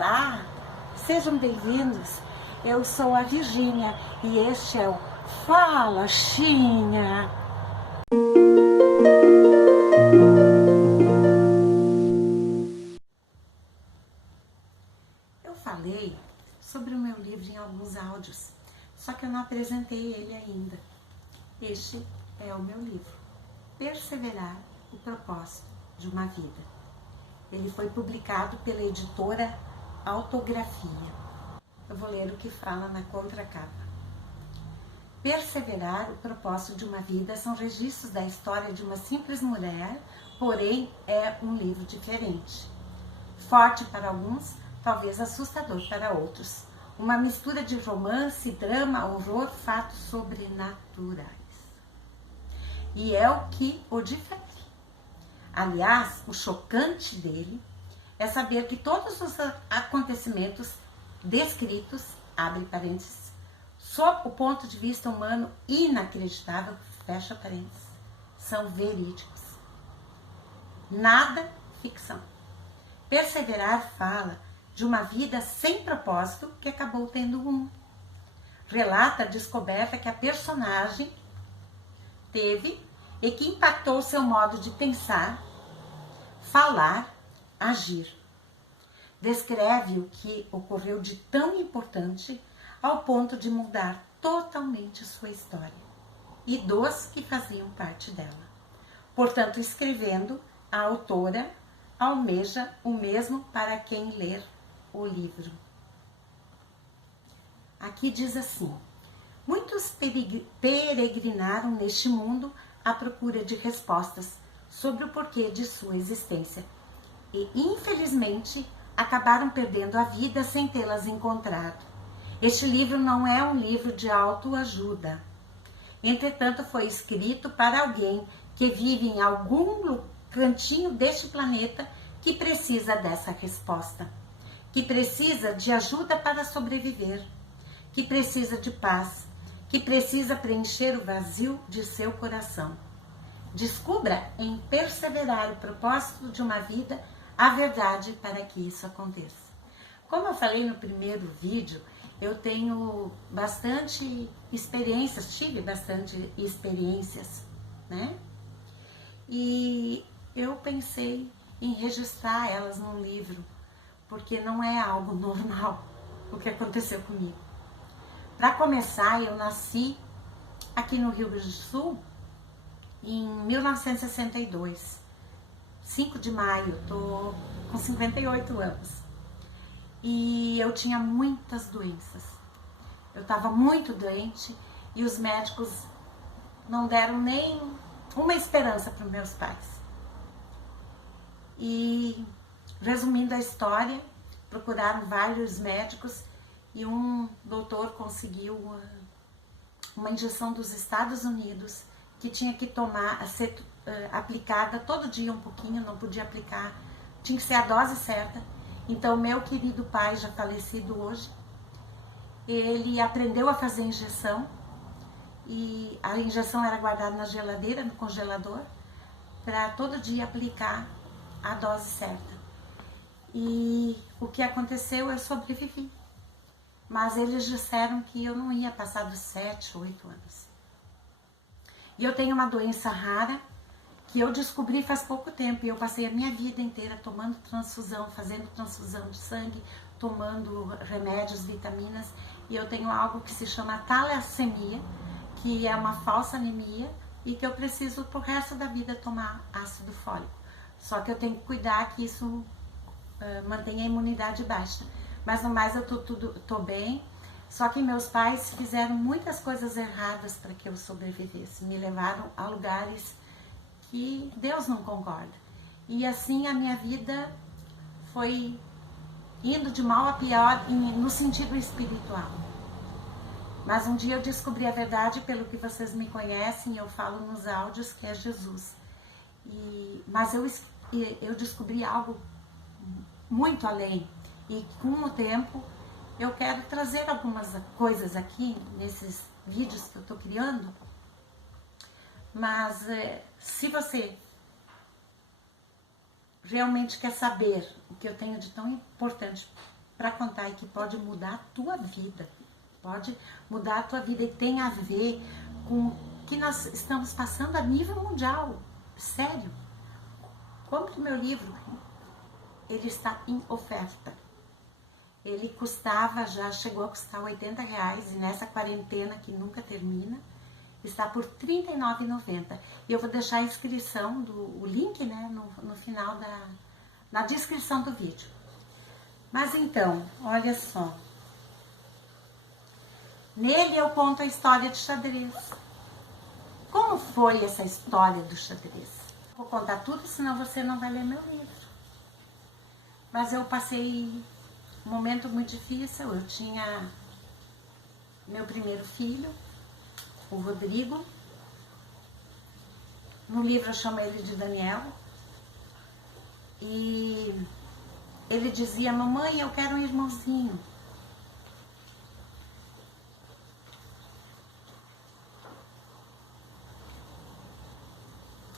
Olá, sejam bem-vindos. Eu sou a Virgínia e este é o Fala Xinha. Eu falei sobre o meu livro em alguns áudios, só que eu não apresentei ele ainda. Este é o meu livro, Perseverar, o propósito de uma vida. Ele foi publicado pela editora Autografia. Eu vou ler o que fala na contracapa. Perseverar, o propósito de uma vida, são registros da história de uma simples mulher, porém é um livro diferente. Forte para alguns, talvez assustador para outros. Uma mistura de romance, drama, horror, fatos sobrenaturais. E é o que o difere. Aliás, o chocante dele é saber que todos os acontecimentos descritos, abre parênteses, sob o ponto de vista humano inacreditável, fecha parênteses, são verídicos. Nada ficção. Perseverar fala de uma vida sem propósito que acabou tendo um. Relata a descoberta que a personagem teve e que impactou seu modo de pensar, falar, agir. Descreve o que ocorreu de tão importante ao ponto de mudar totalmente sua história e dos que faziam parte dela. Portanto, escrevendo, a autora almeja o mesmo para quem ler o livro. Aqui diz assim: muitos peregrinaram neste mundo à procura de respostas sobre o porquê de sua existência e, infelizmente, acabaram perdendo a vida sem tê-las encontrado. Este livro não é um livro de autoajuda. Entretanto, foi escrito para alguém que vive em algum cantinho deste planeta que precisa dessa resposta, que precisa de ajuda para sobreviver, que precisa de paz, que precisa preencher o vazio de seu coração. Descubra em Perseverar, o propósito de uma vida, a verdade para que isso aconteça. Como eu falei no primeiro vídeo, eu tenho bastante experiências, tive bastante experiências, né? E eu pensei em registrar elas num livro, porque não é algo normal o que aconteceu comigo. Para começar, eu nasci aqui no Rio Grande do Sul em 1962, 5 de maio, tô com 58 anos. E eu tinha muitas doenças. Eu estava muito doente e os médicos não deram nem uma esperança para os meus pais. E, resumindo a história, procuraram vários médicos e um doutor conseguiu uma injeção dos Estados Unidos que tinha que ser aplicada todo dia um pouquinho, não podia aplicar, tinha que ser a dose certa. Então, meu querido pai, já falecido hoje, ele aprendeu a fazer injeção e a injeção era guardada na geladeira, no congelador, para todo dia aplicar a dose certa. E o que aconteceu, eu sobrevivi. Mas eles disseram que eu não ia passar dos 7, 8 anos. E eu tenho uma doença rara que eu descobri faz pouco tempo. E eu passei a minha vida inteira tomando transfusão, fazendo transfusão de sangue, tomando remédios, vitaminas. E eu tenho algo que se chama talassemia, que é uma falsa anemia e que eu preciso pro resto da vida tomar ácido fólico. Só que eu tenho que cuidar que isso mantenha a imunidade baixa. Mas no mais eu tô bem. Só que meus pais fizeram muitas coisas erradas para que eu sobrevivesse. Me levaram a lugares que Deus não concorda. E assim a minha vida foi indo de mal a pior no sentido espiritual. Mas um dia eu descobri a verdade, pelo que vocês me conhecem, eu falo nos áudios, que é Jesus. Mas eu descobri algo muito além. E com o tempo eu quero trazer algumas coisas aqui nesses vídeos que eu estou criando. Mas se você realmente quer saber o que eu tenho de tão importante para contar e que pode mudar a tua vida. Pode mudar a tua vida e tem a ver com o que nós estamos passando a nível mundial. Sério. Compre meu livro. Ele está em oferta. Ele custava, já chegou a custar R$80 e nessa quarentena que nunca termina, está por R$39,90. E eu vou deixar a inscrição, o link, né, no final na descrição do vídeo. Mas então, olha só. Nele eu conto a história de xadrez. Como foi essa história do xadrez? Vou contar tudo, senão você não vai ler meu livro. Mas eu passei um momento muito difícil. Eu tinha meu primeiro filho, o Rodrigo. No livro eu chamo ele de Daniel. E ele dizia: mamãe, eu quero um irmãozinho.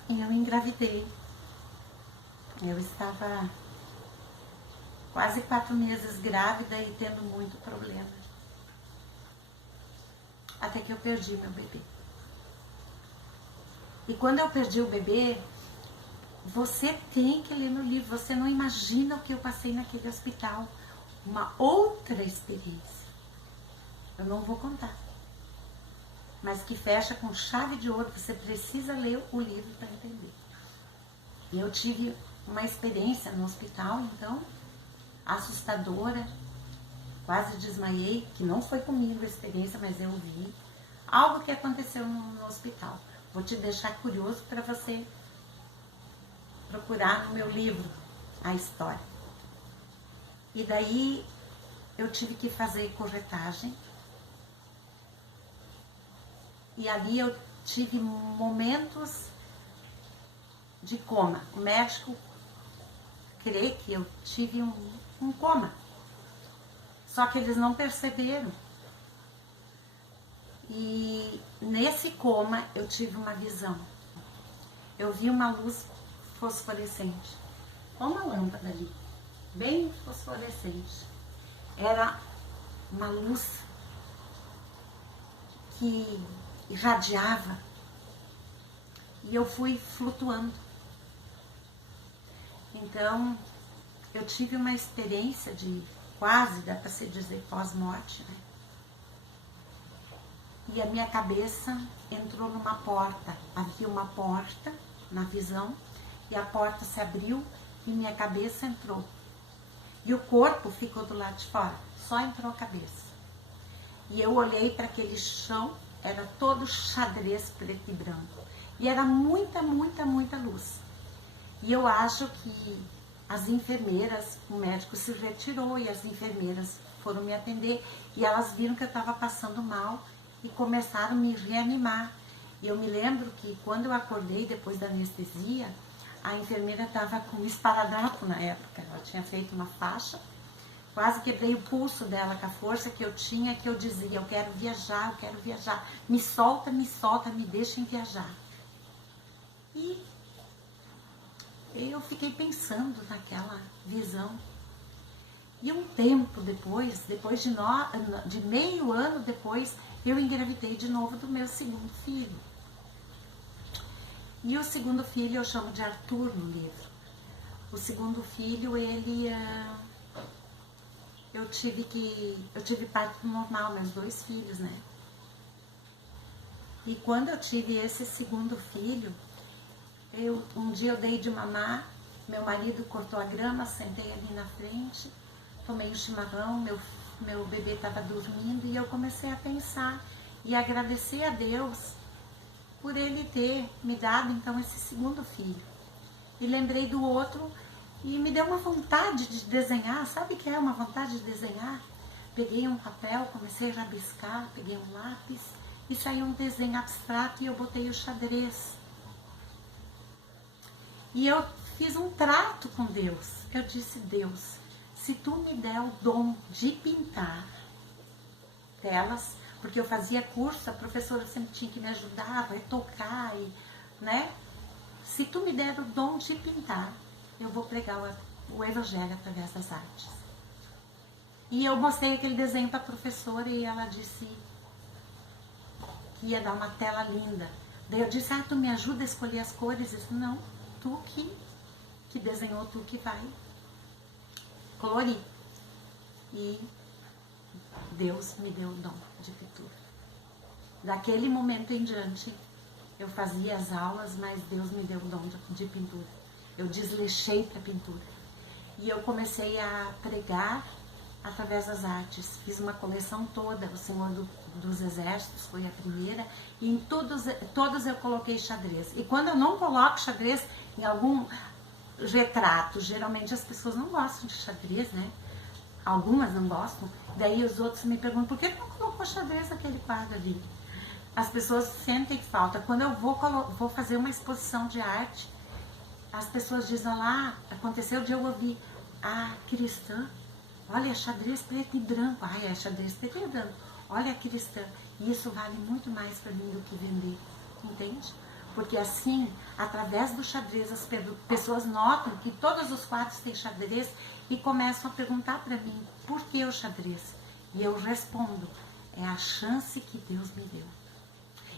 E eu engravidei. Eu estava quase 4 meses grávida e tendo muito problema. Até que eu perdi meu bebê. E quando eu perdi o bebê, você tem que ler meu livro. Você não imagina o que eu passei naquele hospital. Uma outra experiência. Eu não vou contar. Mas que fecha com chave de ouro. Você precisa ler o livro para entender. E eu tive uma experiência no hospital, então, assustadora. Quase desmaiei, que não foi comigo a experiência, mas eu vi. Algo que aconteceu no hospital. Vou te deixar curioso para você procurar no meu livro a história. E daí eu tive que fazer corretagem. E ali eu tive momentos de coma. O médico crê que eu tive um coma. Só que eles não perceberam. E nesse coma eu tive uma visão. Eu vi uma luz fosforescente. Uma lâmpada ali, bem fosforescente. Era uma luz que irradiava. E eu fui flutuando. Então, eu tive uma experiência de quase, dá para se dizer, pós-morte, né? E a minha cabeça entrou numa porta. Havia uma porta na visão e a porta se abriu e minha cabeça entrou. E o corpo ficou do lado de fora, só entrou a cabeça. E eu olhei para aquele chão, era todo xadrez preto e branco. E era muita, muita, muita luz. E eu acho que as enfermeiras, o médico se retirou e as enfermeiras foram me atender. E elas viram que eu estava passando mal e começaram a me reanimar. E eu me lembro que quando eu acordei depois da anestesia, a enfermeira estava com um esparadrapo na época. Ela tinha feito uma faixa. Quase quebrei o pulso dela com a força que eu tinha, que eu dizia: eu quero viajar, eu quero viajar. Me solta, me deixem viajar. E eu fiquei pensando naquela visão. E um tempo depois de meio ano depois, eu engravidei de novo do meu segundo filho. E o segundo filho eu chamo de Arthur no livro. O segundo filho, eu tive parto normal, meus 2 filhos, né? E quando eu tive esse segundo filho, um dia eu dei de mamar, meu marido cortou a grama, sentei ali na frente, tomei um chimarrão, meu bebê estava dormindo e eu comecei a pensar e agradecer a Deus por ele ter me dado então esse segundo filho. E lembrei do outro e me deu uma vontade de desenhar. Sabe o que é uma vontade de desenhar? Peguei um papel, comecei a rabiscar, peguei um lápis e saiu um desenho abstrato e eu botei o xadrez. E eu fiz um trato com Deus. Eu disse: Deus, se tu me der o dom de pintar telas, porque eu fazia curso, a professora sempre tinha que me ajudar a retocar, né? Se tu me der o dom de pintar, eu vou pregar o Evangelho através das artes. E eu mostrei aquele desenho para a professora e ela disse que ia dar uma tela linda. Daí eu disse, tu me ajuda a escolher as cores? Eu disse, não, tu que desenhou, tu que vai colorir. E Deus me deu o dom de pintura. Daquele momento em diante, eu fazia as aulas, mas Deus me deu o dom de pintura. Eu desleixei para pintura. E eu comecei a pregar através das artes. Fiz uma coleção toda, o Senhor dos Exércitos foi a primeira, e em todos eu coloquei xadrez. E quando eu não coloco xadrez em algum retrato, geralmente as pessoas não gostam de xadrez, né? Algumas não gostam, daí os outros me perguntam, por que não colocou xadrez naquele quadro ali? As pessoas sentem falta. Quando eu vou fazer uma exposição de arte, as pessoas dizem lá, aconteceu de eu ouvir, cristã, olha, xadrez preto e branco. É xadrez preto e branco. Olha, cristã, isso vale muito mais para mim do que vender, entende? Porque assim, através do xadrez, as pessoas notam que todos os quadros têm xadrez e começam a perguntar para mim, por que o xadrez? E eu respondo, é a chance que Deus me deu.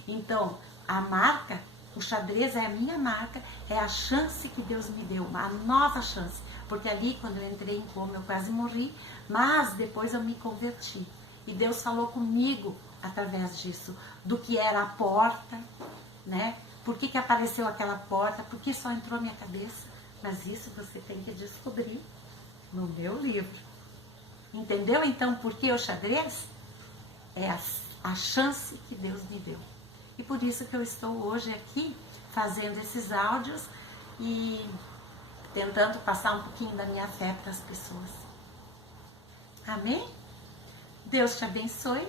Então, a marca, o xadrez é a minha marca, é a chance que Deus me deu, uma nova chance. Porque ali, quando eu entrei em coma, eu quase morri, mas depois eu me converti. E Deus falou comigo através disso, do que era a porta, né? Por que apareceu aquela porta, por que só entrou na minha cabeça. Mas isso você tem que descobrir no meu livro. Entendeu então por que o xadrez? É a chance que Deus me deu. E por isso que eu estou hoje aqui fazendo esses áudios e tentando passar um pouquinho da minha fé para as pessoas. Amém? Deus te abençoe.